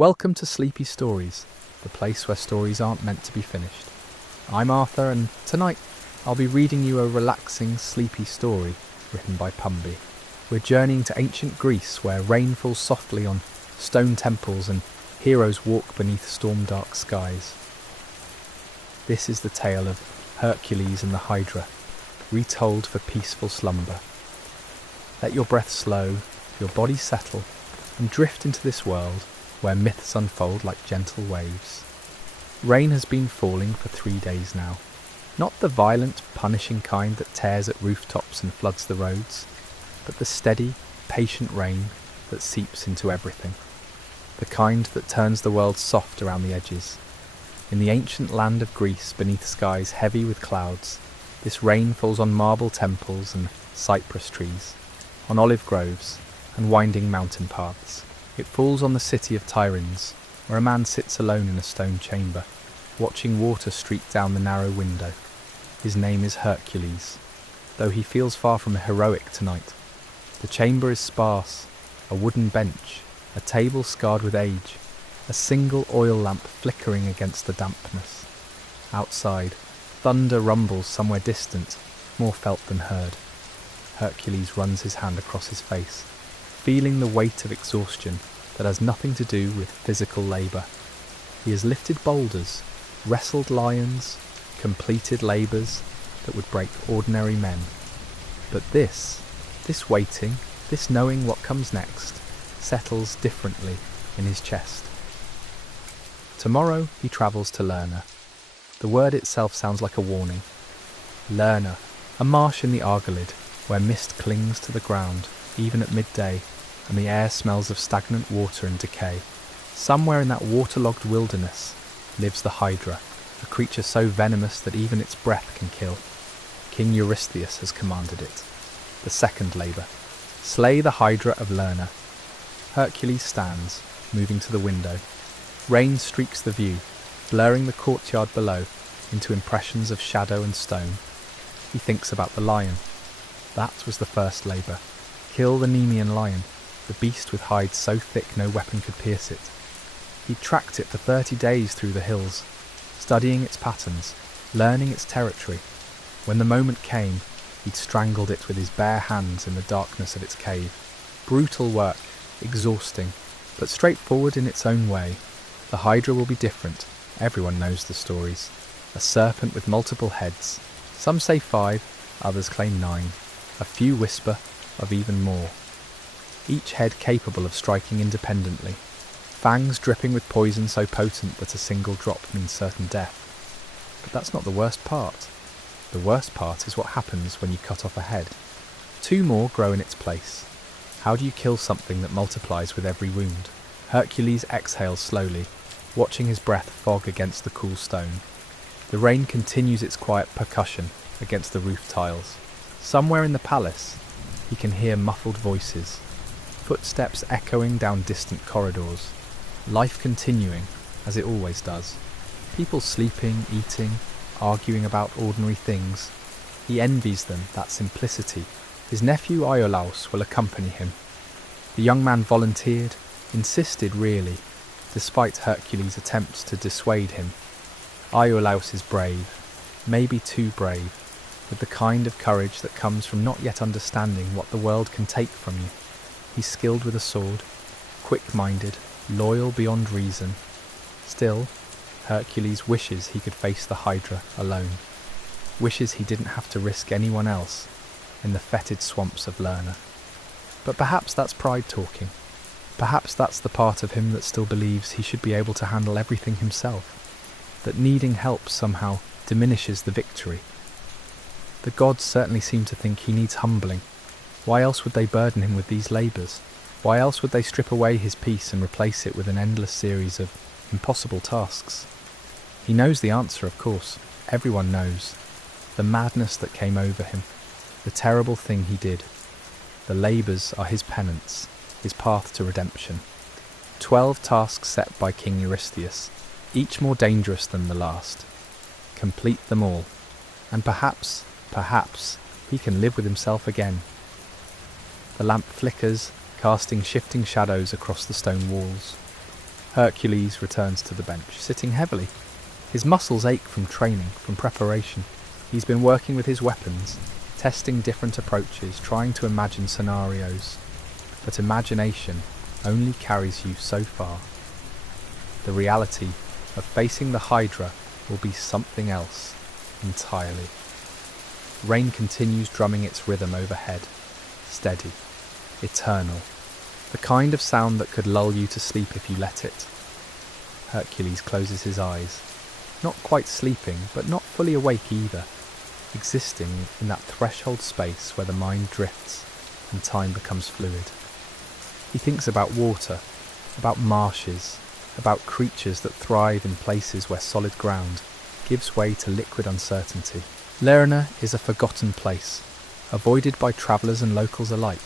Welcome to Sleepy Stories, the place where stories aren't meant to be finished. I'm Arthur, and tonight I'll be reading you a relaxing, sleepy story written by Pumby. We're journeying to ancient Greece, where rain falls softly on stone temples and heroes walk beneath storm-dark skies. This is the tale of Hercules and the Hydra, retold for peaceful slumber. Let your breath slow, your body settle, and drift into this world where myths unfold like gentle waves. Rain has been falling for 3 days now. Not the violent, punishing kind that tears at rooftops and floods the roads, but the steady, patient rain that seeps into everything. The kind that turns the world soft around the edges. In the ancient land of Greece, beneath skies heavy with clouds, this rain falls on marble temples and cypress trees, on olive groves and winding mountain paths. It falls on the city of Tyrins, where a man sits alone in a stone chamber, watching water streak down the narrow window. His name is Hercules, though he feels far from heroic tonight. The chamber is sparse, a wooden bench, a table scarred with age, a single oil lamp flickering against the dampness. Outside, thunder rumbles somewhere distant, more felt than heard. Hercules runs his hand across his face, feeling the weight of exhaustion that has nothing to do with physical labour. He has lifted boulders, wrestled lions, completed labours that would break ordinary men. But this waiting, this knowing what comes next, settles differently in his chest. Tomorrow he travels to Lerna. The word itself sounds like a warning. Lerna, a marsh in the Argolid, where mist clings to the ground, even at midday, and the air smells of stagnant water and decay. Somewhere in that waterlogged wilderness lives the Hydra, a creature so venomous that even its breath can kill. King Eurystheus has commanded it. The second labour. Slay the Hydra of Lerna. Hercules stands, moving to the window. Rain streaks the view, blurring the courtyard below into impressions of shadow and stone. He thinks about the lion. That was the first labour. Kill the Nemean lion, the beast with hides so thick no weapon could pierce it. He'd tracked it for 30 days through the hills, studying its patterns, learning its territory. When the moment came, he'd strangled it with his bare hands in the darkness of its cave. Brutal work, exhausting, but straightforward in its own way. The Hydra will be different. Everyone knows the stories. A serpent with multiple heads. Some say 5, others claim 9. A few whisper of even more. Each head capable of striking independently. Fangs dripping with poison so potent that a single drop means certain death. But that's not the worst part. The worst part is what happens when you cut off a head. 2 more grow in its place. How do you kill something that multiplies with every wound? Hercules exhales slowly, watching his breath fog against the cool stone. The rain continues its quiet percussion against the roof tiles. Somewhere in the palace, he can hear muffled voices, footsteps echoing down distant corridors, life continuing as it always does. People sleeping, eating, arguing about ordinary things. He envies them, that simplicity. His nephew Iolaus will accompany him. The young man volunteered, insisted really, despite Hercules' attempts to dissuade him. Iolaus is brave, maybe too brave, with the kind of courage that comes from not yet understanding what the world can take from you. He's skilled with a sword, quick-minded, loyal beyond reason. Still, Hercules wishes he could face the Hydra alone. Wishes he didn't have to risk anyone else in the fetid swamps of Lerna. But perhaps that's pride talking. Perhaps that's the part of him that still believes he should be able to handle everything himself, that needing help somehow diminishes the victory. The gods certainly seem to think he needs humbling. Why else would they burden him with these labours? Why else would they strip away his peace and replace it with an endless series of impossible tasks? He knows the answer, of course. Everyone knows. The madness that came over him. The terrible thing he did. The labours are his penance, his path to redemption. 12 tasks set by King Eurystheus, each more dangerous than the last. Complete them all, and perhaps he can live with himself again. The lamp flickers, casting shifting shadows across the stone walls. Hercules returns to the bench, sitting heavily. His muscles ache from training, from preparation. He's been working with his weapons, testing different approaches, trying to imagine scenarios. But imagination only carries you so far. The reality of facing the Hydra will be something else entirely. Rain continues drumming its rhythm overhead, steady, eternal, the kind of sound that could lull you to sleep if you let it. Hercules closes his eyes, not quite sleeping, but not fully awake either, existing in that threshold space where the mind drifts and time becomes fluid. He thinks about water, about marshes, about creatures that thrive in places where solid ground gives way to liquid uncertainty. Lerna is a forgotten place, avoided by travellers and locals alike.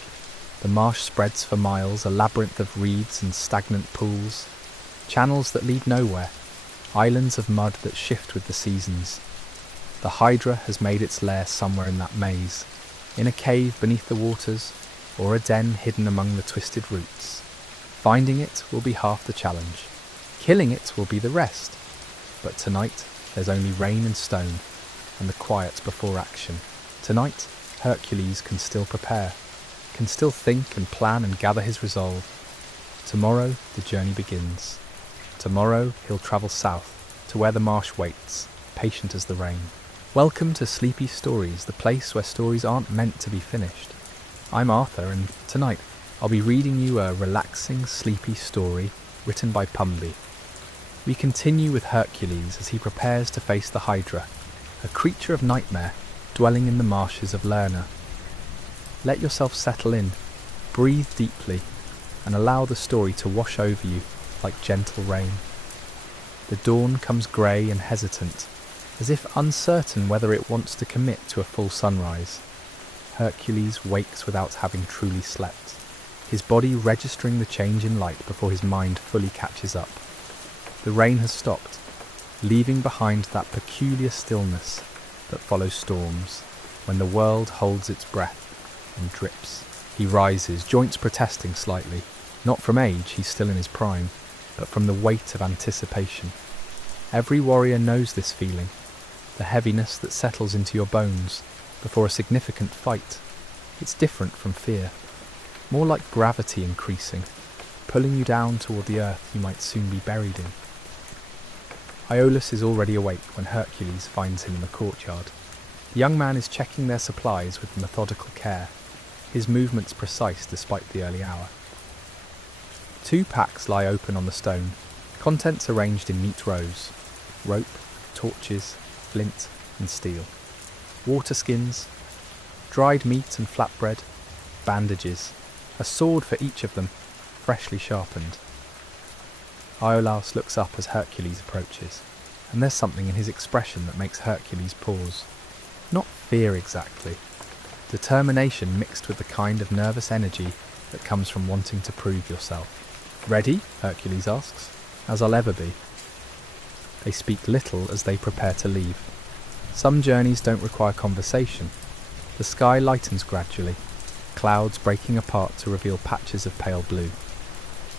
The marsh spreads for miles, a labyrinth of reeds and stagnant pools, channels that lead nowhere, islands of mud that shift with the seasons. The Hydra has made its lair somewhere in that maze, in a cave beneath the waters, or a den hidden among the twisted roots. Finding it will be half the challenge. Killing it will be the rest. But tonight, there's only rain and stone, and the quiet before action. Tonight, Hercules can still prepare, can still think and plan and gather his resolve. Tomorrow, the journey begins. Tomorrow, he'll travel south, to where the marsh waits, patient as the rain. Welcome to Sleepy Stories, the place where stories aren't meant to be finished. I'm Arthur, and tonight, I'll be reading you a relaxing, sleepy story written by Pumby. We continue with Hercules as he prepares to face the Hydra, a creature of nightmare dwelling in the marshes of Lerna. Let yourself settle in, breathe deeply, and allow the story to wash over you like gentle rain. The dawn comes grey and hesitant, as if uncertain whether it wants to commit to a full sunrise. Hercules wakes without having truly slept, his body registering the change in light before his mind fully catches up. The rain has stopped, leaving behind that peculiar stillness that follows storms, when the world holds its breath and drips. He rises, joints protesting slightly, not from age, he's still in his prime, but from the weight of anticipation. Every warrior knows this feeling, the heaviness that settles into your bones before a significant fight. It's different from fear, more like gravity increasing, pulling you down toward the earth you might soon be buried in. Iolaus is already awake when Hercules finds him in the courtyard. The young man is checking their supplies with methodical care, his movements precise despite the early hour. 2 packs lie open on the stone, contents arranged in neat rows: rope, torches, flint and steel, water skins, dried meat and flatbread, bandages, a sword for each of them, freshly sharpened. Iolaus looks up as Hercules approaches, and there's something in his expression that makes Hercules pause. Not fear exactly, determination mixed with the kind of nervous energy that comes from wanting to prove yourself. "Ready?" Hercules asks. "As I'll ever be." They speak little as they prepare to leave. Some journeys don't require conversation. The sky lightens gradually, clouds breaking apart to reveal patches of pale blue.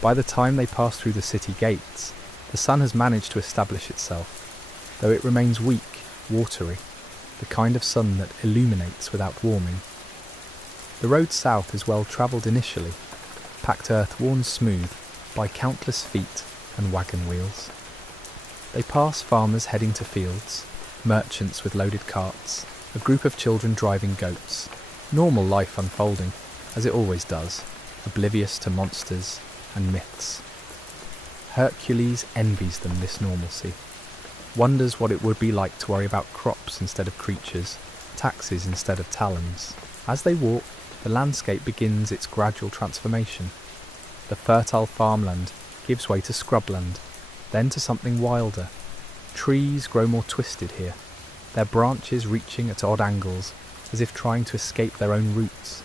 By the time they pass through the city gates, the sun has managed to establish itself, though it remains weak, watery, the kind of sun that illuminates without warming. The road south is well travelled initially, packed earth worn smooth by countless feet and wagon wheels. They pass farmers heading to fields, merchants with loaded carts, a group of children driving goats, normal life unfolding, as it always does, oblivious to monsters and myths. Hercules envies them this normalcy, wonders what it would be like to worry about crops instead of creatures, taxes instead of talons. As they walk, the landscape begins its gradual transformation. The fertile farmland gives way to scrubland, then to something wilder. Trees grow more twisted here, their branches reaching at odd angles, as if trying to escape their own roots.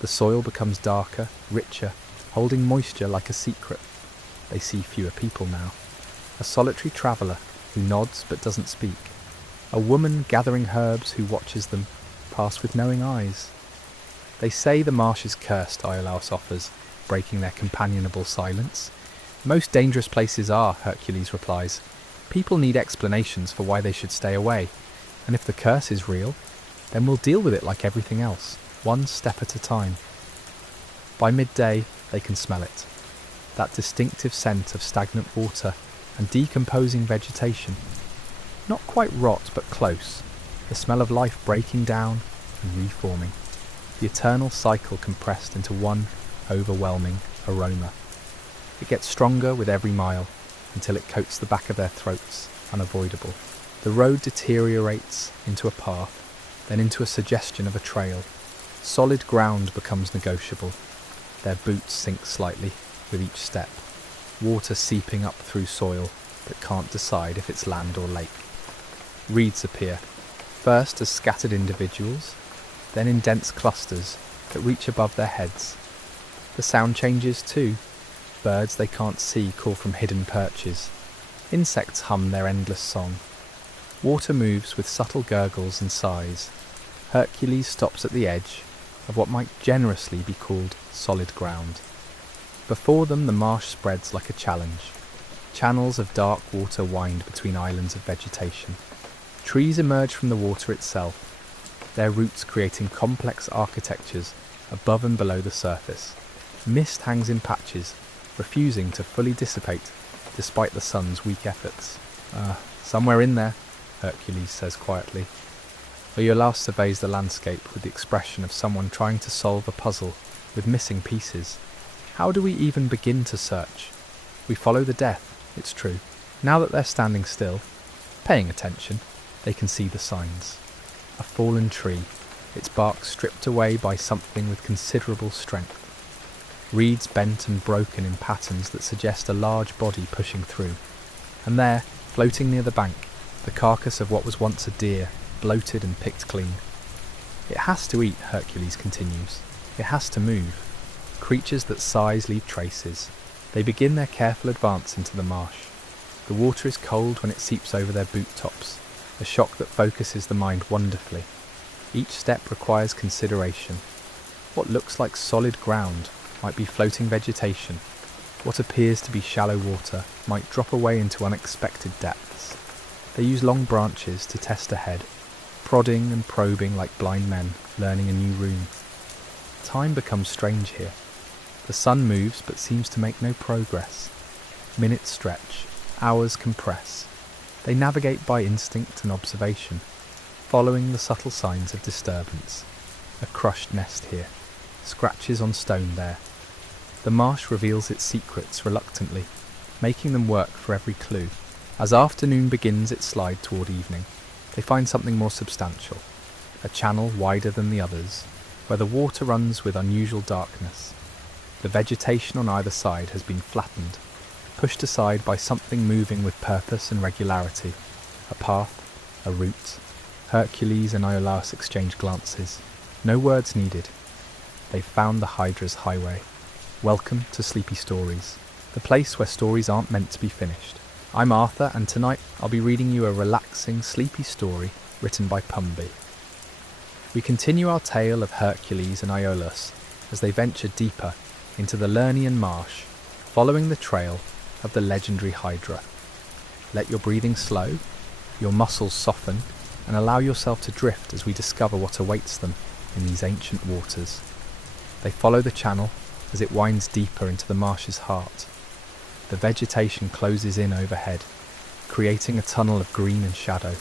The soil becomes darker, richer, holding moisture like a secret. They see fewer people now. A solitary traveller who nods but doesn't speak. A woman gathering herbs who watches them pass with knowing eyes. They say the marsh is cursed, Iolaus offers, breaking their companionable silence. Most dangerous places are, Hercules replies. People need explanations for why they should stay away, and if the curse is real, then we'll deal with it like everything else, one step at a time. By midday, they can smell it. That distinctive scent of stagnant water and decomposing vegetation. Not quite rot, but close. The smell of life breaking down and reforming. The eternal cycle compressed into one overwhelming aroma. It gets stronger with every mile until it coats the back of their throats, unavoidable. The road deteriorates into a path, then into a suggestion of a trail. Solid ground becomes negotiable. Their boots sink slightly with each step, water seeping up through soil that can't decide if it's land or lake. Reeds appear, first as scattered individuals, then in dense clusters that reach above their heads. The sound changes too. Birds they can't see call from hidden perches. Insects hum their endless song. Water moves with subtle gurgles and sighs. Hercules stops at the edge of what might generously be called solid ground. Before them the marsh spreads like a challenge. Channels of dark water wind between islands of vegetation. Trees emerge from the water itself, their roots creating complex architectures above and below the surface. Mist hangs in patches, refusing to fully dissipate despite the sun's weak efforts. Somewhere in there, Hercules says quietly. Iolaus surveys the landscape with the expression of someone trying to solve a puzzle with missing pieces. How do we even begin to search? We follow the death, it's true. Now that they're standing still, paying attention, they can see the signs. A fallen tree, its bark stripped away by something with considerable strength. Reeds bent and broken in patterns that suggest a large body pushing through. And there, floating near the bank, the carcass of what was once a deer, bloated and picked clean. It has to eat, Hercules continues. It has to move. Creatures that size leave traces. They begin their careful advance into the marsh. The water is cold when it seeps over their boot tops, a shock that focuses the mind wonderfully. Each step requires consideration. What looks like solid ground might be floating vegetation. What appears to be shallow water might drop away into unexpected depths. They use long branches to test ahead, prodding and probing like blind men learning a new room. Time becomes strange here. The sun moves but seems to make no progress. Minutes stretch, hours compress. They navigate by instinct and observation, following the subtle signs of disturbance. A crushed nest here, scratches on stone there. The marsh reveals its secrets reluctantly, making them work for every clue. As afternoon begins its slide toward evening, they find something more substantial, a channel wider than the others, where the water runs with unusual darkness. The vegetation on either side has been flattened, pushed aside by something moving with purpose and regularity. A path, a route. Hercules and Iolaus exchange glances. No words needed. They've found the Hydra's highway. Welcome to Sleepy Stories, the place where stories aren't meant to be finished. I'm Arthur, and tonight I'll be reading you a relaxing, sleepy story written by Pumby. We continue our tale of Hercules and Iolaus as they venture deeper into the Lernaean marsh, following the trail of the legendary Hydra. Let your breathing slow, your muscles soften, and allow yourself to drift as we discover what awaits them in these ancient waters. They follow the channel as it winds deeper into the marsh's heart. The vegetation closes in overhead, creating a tunnel of green and shadow.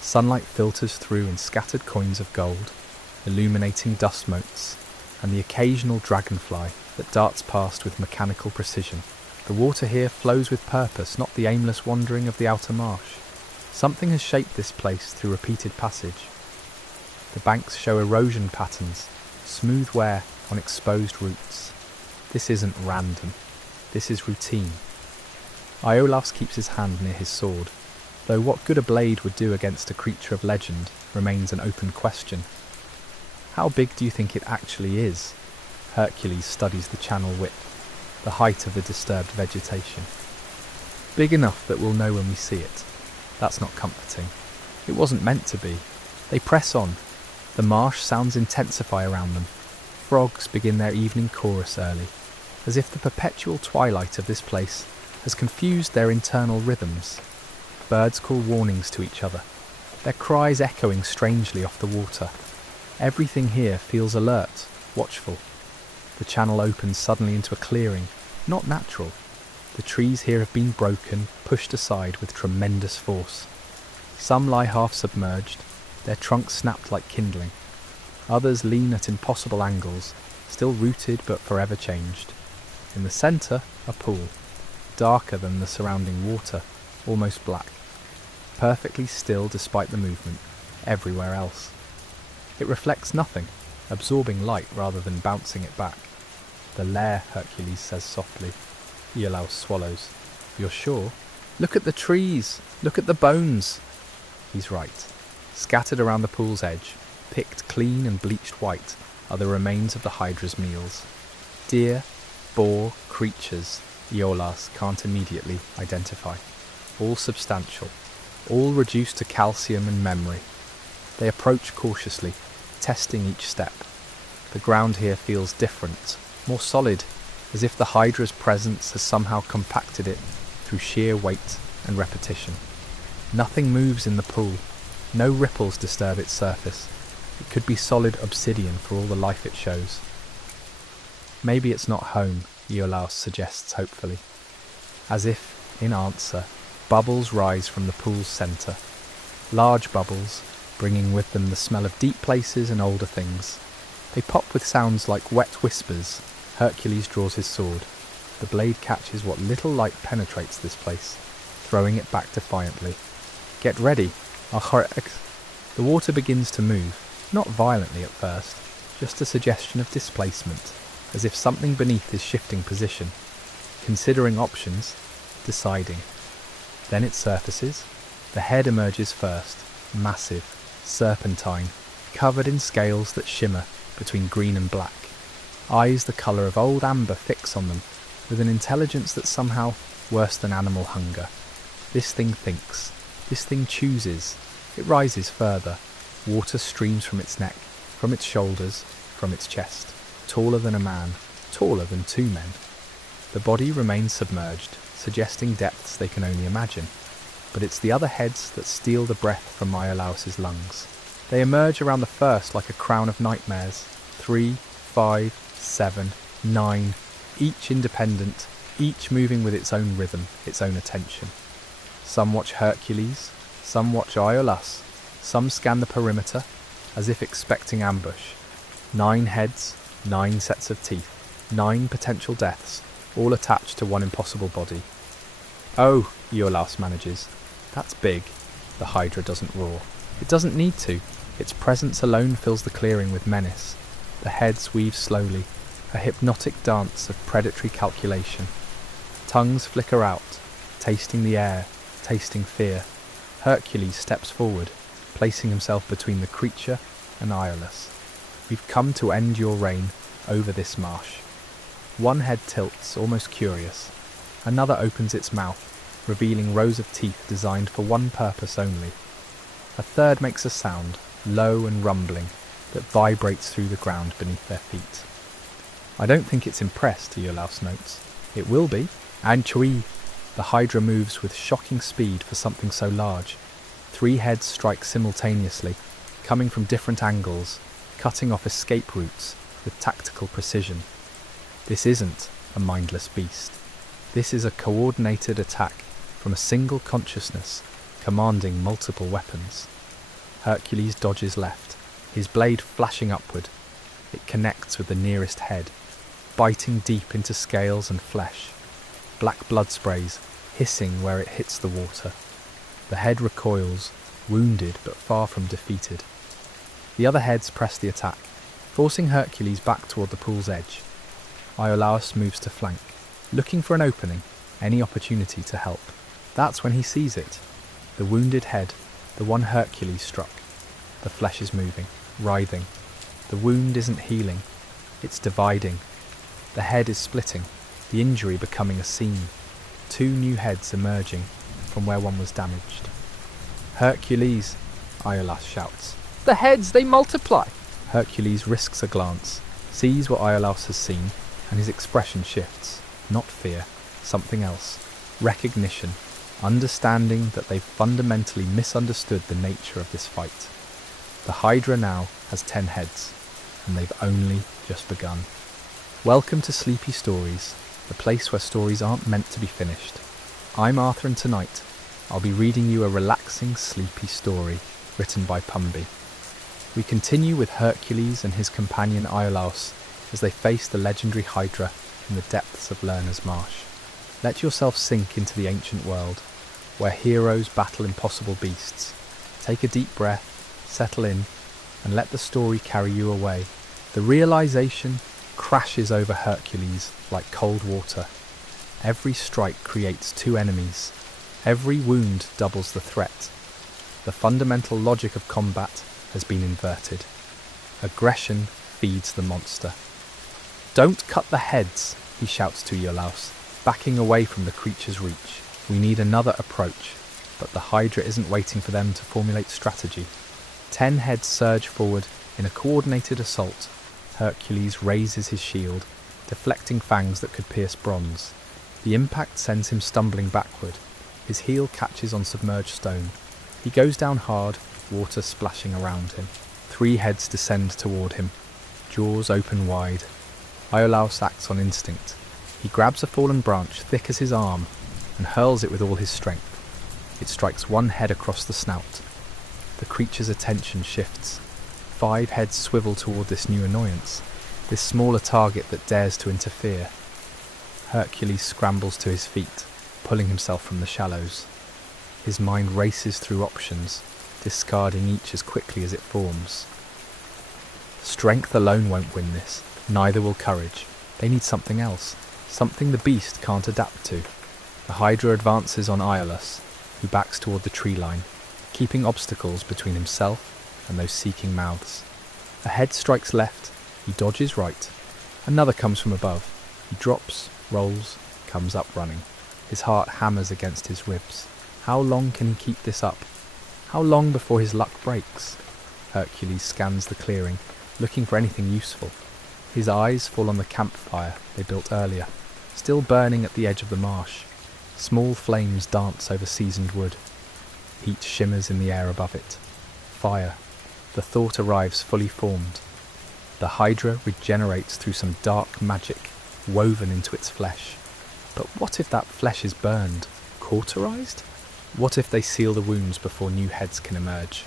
Sunlight filters through in scattered coins of gold, illuminating dust motes, and the occasional dragonfly that darts past with mechanical precision. The water here flows with purpose, not the aimless wandering of the outer marsh. Something has shaped this place through repeated passage. The banks show erosion patterns, smooth wear on exposed roots. This isn't random, this is routine. Iolaus keeps his hand near his sword, though what good a blade would do against a creature of legend remains an open question. How big do you think it actually is? Hercules studies the channel width, the height of the disturbed vegetation. Big enough that we'll know when we see it. That's not comforting. It wasn't meant to be. They press on. The marsh sounds intensify around them. Frogs begin their evening chorus early, as if the perpetual twilight of this place has confused their internal rhythms. Birds call warnings to each other, their cries echoing strangely off the water. Everything here feels alert, watchful. The channel opens suddenly into a clearing, not natural. The trees here have been broken, pushed aside with tremendous force. Some lie half submerged, their trunks snapped like kindling. Others lean at impossible angles, still rooted but forever changed. In the centre, a pool, darker than the surrounding water, almost black. Perfectly still despite the movement, everywhere else. It reflects nothing, absorbing light rather than bouncing it back. The lair, Hercules says softly. Iolaus swallows. You're sure? Look at the trees! Look at the bones! He's right. Scattered around the pool's edge, picked clean and bleached white, are the remains of the Hydra's meals. Deer, boar, creatures, Iolaus can't immediately identify. All substantial, all reduced to calcium and memory. They approach cautiously, testing each step. The ground here feels different, more solid, as if the Hydra's presence has somehow compacted it through sheer weight and repetition. Nothing moves in the pool, no ripples disturb its surface. It could be solid obsidian for all the life it shows. Maybe it's not home, Iolaus suggests hopefully. As if, in answer, bubbles rise from the pool's centre. Large bubbles, bringing with them the smell of deep places and older things. They pop with sounds like wet whispers. Hercules draws his sword. The blade catches what little light penetrates this place, throwing it back defiantly. Get ready, The water begins to move, not violently at first, just a suggestion of displacement, as if something beneath is shifting position, considering options, deciding. Then it surfaces. The head emerges first, massive, serpentine, covered in scales that shimmer between green and black. Eyes the colour of old amber fix on them, with an intelligence that's somehow worse than animal hunger. This thing thinks. This thing chooses. It rises further. Water streams from its neck, from its shoulders, from its chest. Taller than a man, taller than two men. The body remains submerged, suggesting depths they can only imagine. But it's the other heads that steal the breath from Iolaus's lungs. They emerge around the first like a crown of nightmares. 3, 5, 7, 9, each independent, each moving with its own rhythm, its own attention. Some watch Hercules, some watch Iolaus, some scan the perimeter, as if expecting ambush. 9 heads, 9 sets of teeth, 9 potential deaths, all attached to one impossible body. Oh, Iolaus manages. That's big. The Hydra doesn't roar. It doesn't need to. Its presence alone fills the clearing with menace. The heads weave slowly, a hypnotic dance of predatory calculation. Tongues flicker out, tasting the air, tasting fear. Hercules steps forward, placing himself between the creature and Iolaus. We've come to end your reign over this marsh. One head tilts, almost curious. Another opens its mouth, revealing rows of teeth designed for one purpose only. A third makes a sound, low and rumbling, that vibrates through the ground beneath their feet. I don't think it's impressed, Iolaus notes. It will be. And chui! The Hydra moves with shocking speed for something so large. 3 heads strike simultaneously, coming from different angles, cutting off escape routes with tactical precision. This isn't a mindless beast. This is a coordinated attack from a single consciousness, commanding multiple weapons. Hercules dodges left, his blade flashing upward. It connects with the nearest head, biting deep into scales and flesh. Black blood sprays, hissing where it hits the water. The head recoils, wounded but far from defeated. The other heads press the attack, forcing Hercules back toward the pool's edge. Iolaus moves to flank, looking for an opening, any opportunity to help. That's when he sees it. The wounded head, the one Hercules struck. The flesh is moving, writhing. The wound isn't healing, it's dividing. The head is splitting, the injury becoming a seam. 2 new heads emerging from where one was damaged. Hercules, Iolaus shouts. The heads, they multiply! Hercules risks a glance, sees what Iolaus has seen, and his expression shifts. Not fear, something else. recognition, understanding that they've fundamentally misunderstood the nature of this fight. The Hydra now has 10 heads, and they've only just begun. Welcome to Sleepy Stories, the place where stories aren't meant to be finished. I'm Arthur, and tonight I'll be reading you a relaxing, sleepy story written by Pumby. We continue with Hercules and his companion Iolaus as they face the legendary Hydra in the depths of Lerna's Marsh. Let yourself sink into the ancient world, where heroes battle impossible beasts. Take a deep breath, settle in, and let the story carry you away. The realization crashes over Hercules like cold water. Every strike creates 2 enemies. Every wound doubles the threat. The fundamental logic of combat has been inverted. Aggression feeds the monster. "Don't cut the heads," he shouts to Iolaus, backing away from the creature's reach. We need another approach, but the Hydra isn't waiting for them to formulate strategy. 10 heads surge forward in a coordinated assault. Hercules raises his shield, deflecting fangs that could pierce bronze. The impact sends him stumbling backward. His heel catches on submerged stone. He goes down hard, water splashing around him. 3 heads descend toward him, jaws open wide. Iolaus acts on instinct. He grabs a fallen branch thick as his arm and hurls it with all his strength. It strikes one head across the snout. The creature's attention shifts. 5 heads swivel toward this new annoyance, this smaller target that dares to interfere. Hercules scrambles to his feet, pulling himself from the shallows. His mind races through options, discarding each as quickly as it forms. Strength alone won't win this, neither will courage. They need something else, something the beast can't adapt to. The Hydra advances on Iolaus, who backs toward the tree line, keeping obstacles between himself and those seeking mouths. A head strikes left, he dodges right. Another comes from above. He drops, rolls, comes up running. His heart hammers against his ribs. How long can he keep this up? How long before his luck breaks? Hercules scans the clearing, looking for anything useful. His eyes fall on the campfire they built earlier, still burning at the edge of the marsh. Small flames dance over seasoned wood. Heat shimmers in the air above it. Fire. The thought arrives fully formed. The Hydra regenerates through some dark magic woven into its flesh. But what if that flesh is burned? Cauterized? What if they seal the wounds before new heads can emerge?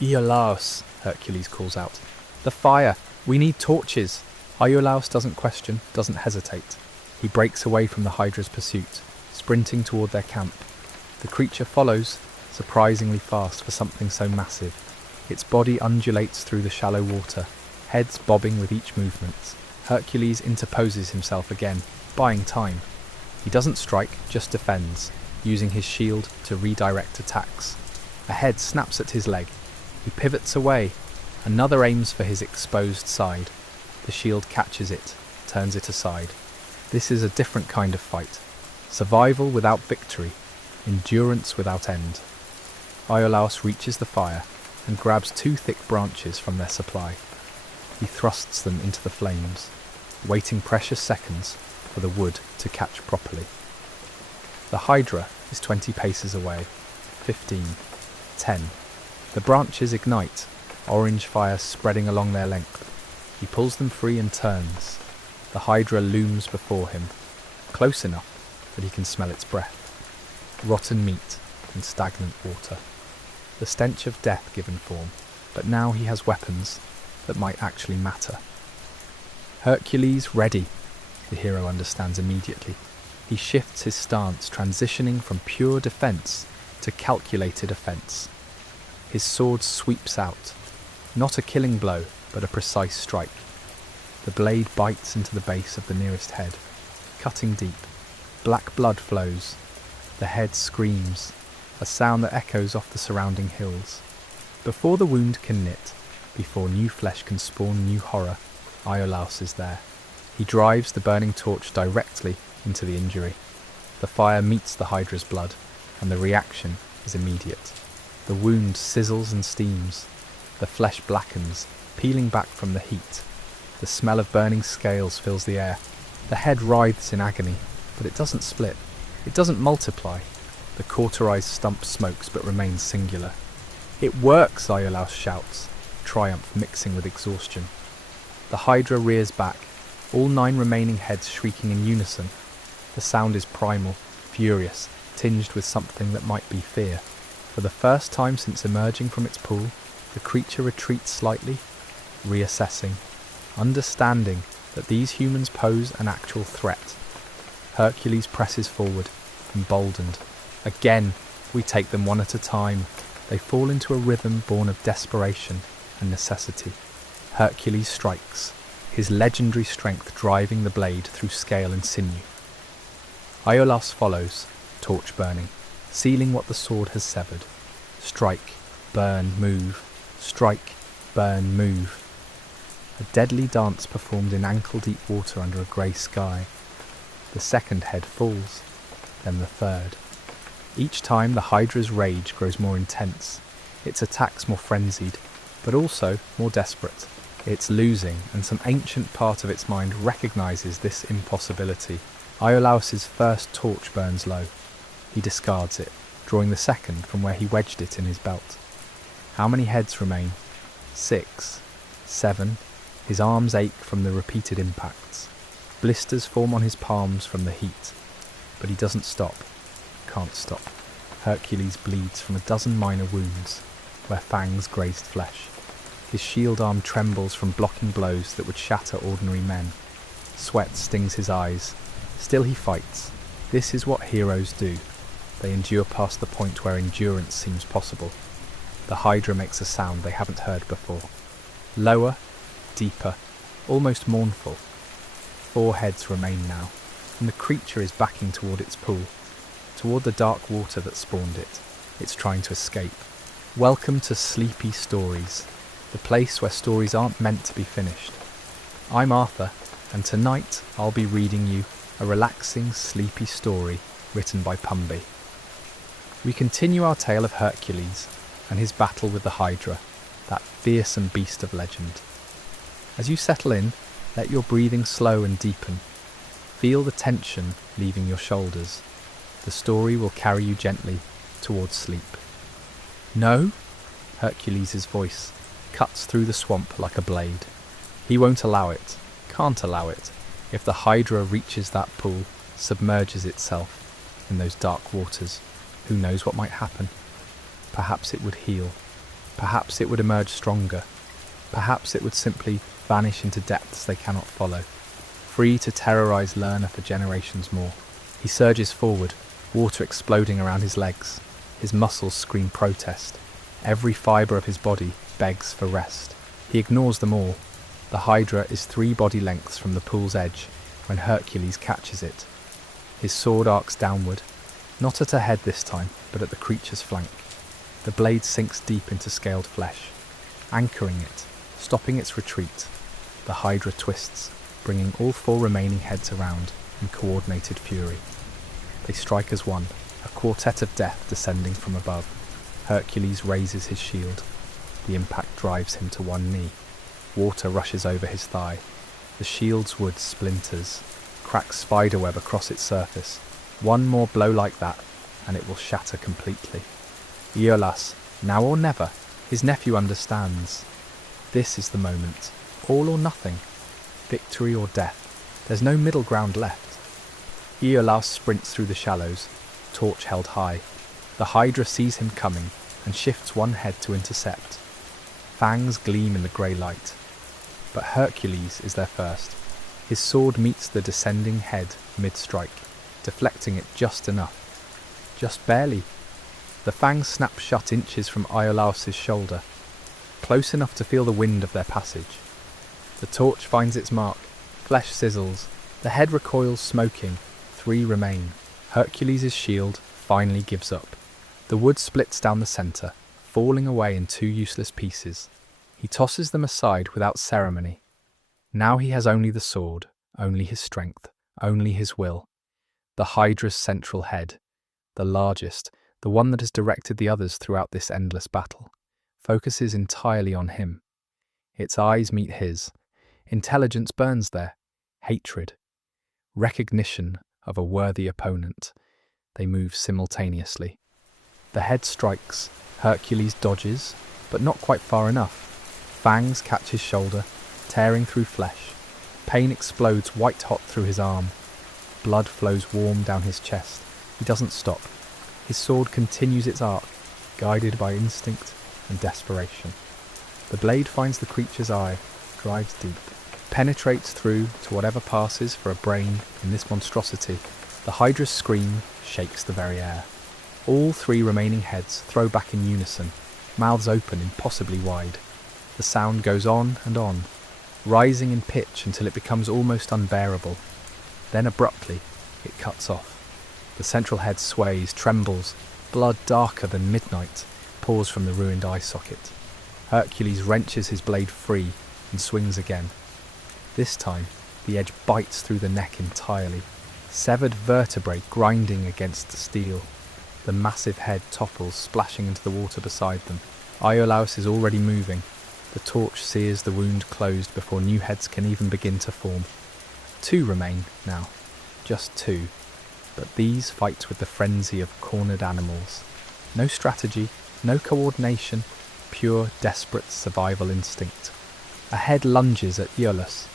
"Iolaus," Hercules calls out. "The fire! We need torches!" Iolaus doesn't question, doesn't hesitate. He breaks away from the Hydra's pursuit, sprinting toward their camp. The creature follows, surprisingly fast for something so massive. Its body undulates through the shallow water, heads bobbing with each movement. Hercules interposes himself again, buying time. He doesn't strike, just defends, using his shield to redirect attacks. A head snaps at his leg. He pivots away. Another aims for his exposed side. The shield catches it, turns it aside. This is a different kind of fight. Survival without victory, endurance without end. Iolaus reaches the fire and grabs 2 thick branches from their supply. He thrusts them into the flames, waiting precious seconds for the wood to catch properly. The Hydra is 20 paces away. 15. 10. The branches ignite, orange fire spreading along their length. He pulls them free and turns. The Hydra looms before him, close enough that he can smell its breath. Rotten meat and stagnant water. The stench of death given form, but now he has weapons that might actually matter. Hercules ready, the hero understands immediately. He shifts his stance, transitioning from pure defence to calculated offence. His sword sweeps out, not a killing blow, but a precise strike. The blade bites into the base of the nearest head, cutting deep. Black blood flows. The head screams, a sound that echoes off the surrounding hills. Before the wound can knit, before new flesh can spawn new horror, Iolaus is there. He drives the burning torch directly into the injury. The fire meets the Hydra's blood, and the reaction is immediate. The wound sizzles and steams. The flesh blackens, peeling back from the heat. The smell of burning scales fills the air. The head writhes in agony, but it doesn't split. It doesn't multiply. The cauterized stump smokes but remains singular. "It works!" Iolaus shouts, triumph mixing with exhaustion. The Hydra rears back, all 9 remaining heads shrieking in unison. The sound is primal, furious, tinged with something that might be fear. For the first time since emerging from its pool, the creature retreats slightly, reassessing, understanding that these humans pose an actual threat. Hercules presses forward, emboldened. Again, we take them one at a time. They fall into a rhythm born of desperation and necessity. Hercules strikes, his legendary strength driving the blade through scale and sinew. Iolaus follows, torch burning, sealing what the sword has severed. Strike, burn, move. Strike, burn, move. A deadly dance performed in ankle-deep water under a grey sky. The second head falls, then the third. Each time the Hydra's rage grows more intense, its attacks more frenzied, but also more desperate. It's losing, and some ancient part of its mind recognises this impossibility. Iolaus's first torch burns low. He discards it, drawing the second from where he wedged it in his belt. How many heads remain? 6, 7. His arms ache from the repeated impacts. Blisters form on his palms from the heat. But he doesn't stop. Can't stop. Hercules bleeds from a dozen minor wounds, where fangs grazed flesh. His shield arm trembles from blocking blows that would shatter ordinary men. Sweat stings his eyes. Still he fights. This is what heroes do. They endure past the point where endurance seems possible. The Hydra makes a sound they haven't heard before. Lower, deeper, almost mournful. 4 heads remain now, and the creature is backing toward its pool, toward the dark water that spawned it. It's trying to escape. Welcome to Sleepy Stories, the place where stories aren't meant to be finished. I'm Arthur, and tonight I'll be reading you a relaxing, sleepy story written by Pumby. We continue our tale of Hercules and his battle with the Hydra, that fearsome beast of legend. As you settle in, let your breathing slow and deepen. Feel the tension leaving your shoulders. The story will carry you gently towards sleep. No? Hercules' voice cuts through the swamp like a blade. He won't allow it, can't allow it, if the Hydra reaches that pool, submerges itself in those dark waters. Who knows what might happen? Perhaps it would heal. Perhaps it would emerge stronger. Perhaps it would simply vanish into depths they cannot follow, free to terrorize Lerna for generations more. He surges forward, water exploding around his legs. His muscles scream protest. Every fibre of his body begs for rest. He ignores them all. The Hydra is 3 body lengths from the pool's edge when Hercules catches it. His sword arcs downward, not at a head this time, but at the creature's flank. The blade sinks deep into scaled flesh, anchoring it, stopping its retreat. The Hydra twists, bringing all 4 remaining heads around in coordinated fury. They strike as one, a quartet of death descending from above. Hercules raises his shield. The impact drives him to one knee. Water rushes over his thigh. The shield's wood splinters, cracks spiderweb across its surface. One more blow like that, and it will shatter completely. Iolaus, now or never, his nephew understands. This is the moment. All or nothing. Victory or death. There's no middle ground left. Iolaus sprints through the shallows, torch held high. The Hydra sees him coming and shifts one head to intercept. Fangs gleam in the grey light. But Hercules is there first. His sword meets the descending head mid-strike, deflecting it just enough. Just barely. The fangs snap shut inches from Iolaus' shoulder, close enough to feel the wind of their passage. The torch finds its mark. Flesh sizzles. The head recoils smoking. 3 remain. Hercules' shield finally gives up. The wood splits down the centre, falling away in 2 useless pieces. He tosses them aside without ceremony. Now he has only the sword, only his strength, only his will. The Hydra's central head, the largest, the one that has directed the others throughout this endless battle, focuses entirely on him. Its eyes meet his. Intelligence burns there. Hatred. Recognition of a worthy opponent. They move simultaneously. The head strikes, Hercules dodges, but not quite far enough. Fangs catch his shoulder, tearing through flesh. Pain explodes white-hot through his arm. Blood flows warm down his chest. He doesn't stop. His sword continues its arc, guided by instinct and desperation. The blade finds the creature's eye, drives deep, penetrates through to whatever passes for a brain in this monstrosity. The Hydra's scream shakes the very air. All three remaining heads throw back in unison, mouths open impossibly wide. The sound goes on, rising in pitch until it becomes almost unbearable. Then abruptly, it cuts off. The central head sways, trembles. Blood darker than midnight pours from the ruined eye socket. Hercules wrenches his blade free and swings again. This time, the edge bites through the neck entirely, severed vertebrae grinding against the steel. The massive head topples, splashing into the water beside them. Iolaus is already moving. The torch sears the wound closed before new heads can even begin to form. 2 remain now, just 2. But these fight with the frenzy of cornered animals. No strategy, no coordination, pure, desperate survival instinct. A head lunges at Iolaus.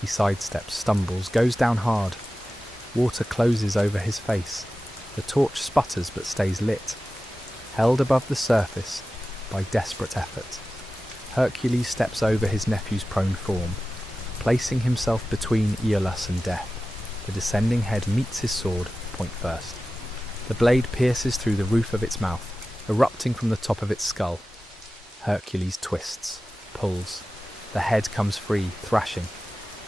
He sidesteps, stumbles, goes down hard. Water closes over his face. The torch sputters but stays lit, held above the surface by desperate effort. Hercules steps over his nephew's prone form, placing himself between Iolaus and death. The descending head meets his sword, point first. The blade pierces through the roof of its mouth, erupting from the top of its skull. Hercules twists, pulls. The head comes free, thrashing.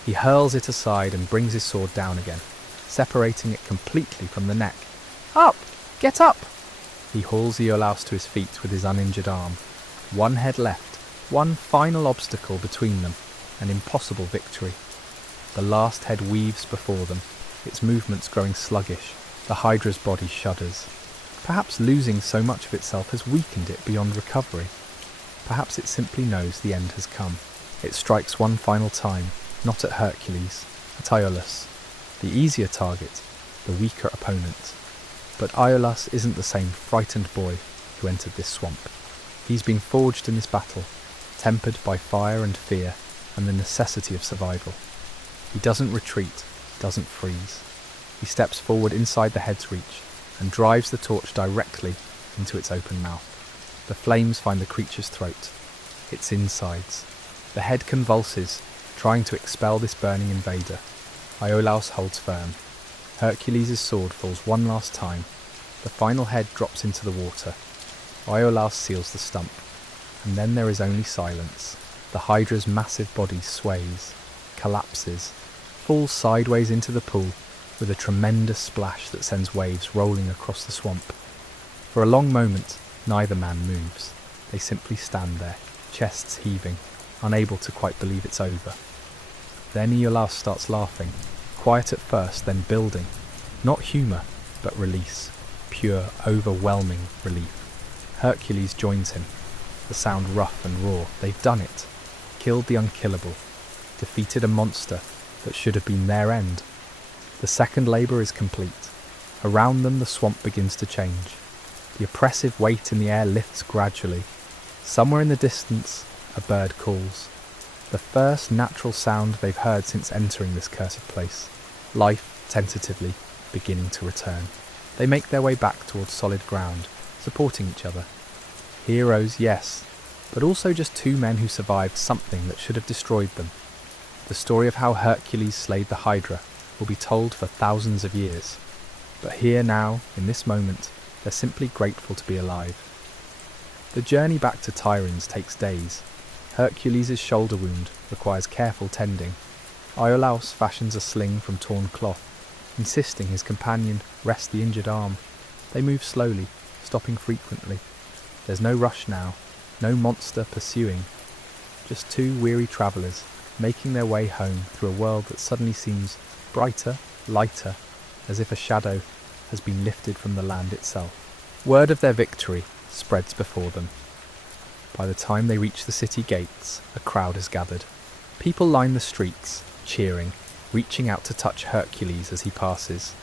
He hurls it aside and brings his sword down again, separating it completely from the neck. Up! Get up! He hauls Iolaus to his feet with his uninjured arm. One head left, one final obstacle between them, an impossible victory. The last head weaves before them, its movements growing sluggish. The Hydra's body shudders. Perhaps losing so much of itself has weakened it beyond recovery. Perhaps it simply knows the end has come. It strikes one final time, not at Hercules, at Iolaus, the easier target, the weaker opponent. But Iolaus isn't the same frightened boy who entered this swamp. He's been forged in this battle, tempered by fire and fear and the necessity of survival. He doesn't retreat, doesn't freeze. He steps forward inside the head's reach and drives the torch directly into its open mouth. The flames find the creature's throat, its insides. The head convulses, trying to expel this burning invader. Iolaus holds firm. Hercules' sword falls one last time. The final head drops into the water. Iolaus seals the stump. And then there is only silence. The Hydra's massive body sways, collapses, falls sideways into the pool with a tremendous splash that sends waves rolling across the swamp. For a long moment, neither man moves. They simply stand there, chests heaving, unable to quite believe it's over. Then Iolaus starts laughing, quiet at first, then building. Not humour, but release. Pure, overwhelming relief. Hercules joins him. The sound rough and raw. They've done it. Killed the unkillable. Defeated a monster that should have been their end. The second labour is complete. Around them the swamp begins to change. The oppressive weight in the air lifts gradually. Somewhere in the distance, a bird calls. The first natural sound they've heard since entering this cursed place. Life, tentatively, beginning to return. They make their way back towards solid ground, supporting each other. Heroes, yes, but also just 2 men who survived something that should have destroyed them. The story of how Hercules slayed the Hydra will be told for thousands of years. But here now, in this moment, they're simply grateful to be alive. The journey back to Tiryns takes days. Hercules' shoulder wound requires careful tending. Iolaus fashions a sling from torn cloth, insisting his companion rest the injured arm. They move slowly, stopping frequently. There's no rush now, no monster pursuing. Just 2 weary travellers, making their way home through a world that suddenly seems brighter, lighter, as if a shadow has been lifted from the land itself. Word of their victory spreads before them. By the time they reach the city gates, a crowd has gathered. People line the streets, cheering, reaching out to touch Hercules as he passes.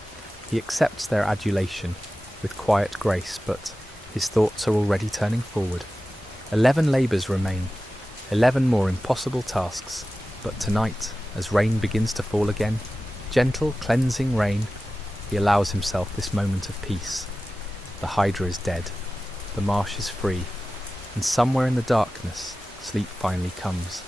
He accepts their adulation, with quiet grace, but his thoughts are already turning forward. 11 labours remain, 11 more impossible tasks, but tonight, as rain begins to fall again, gentle, cleansing rain, he allows himself this moment of peace. The Hydra is dead, the marsh is free, and somewhere in the darkness, sleep finally comes.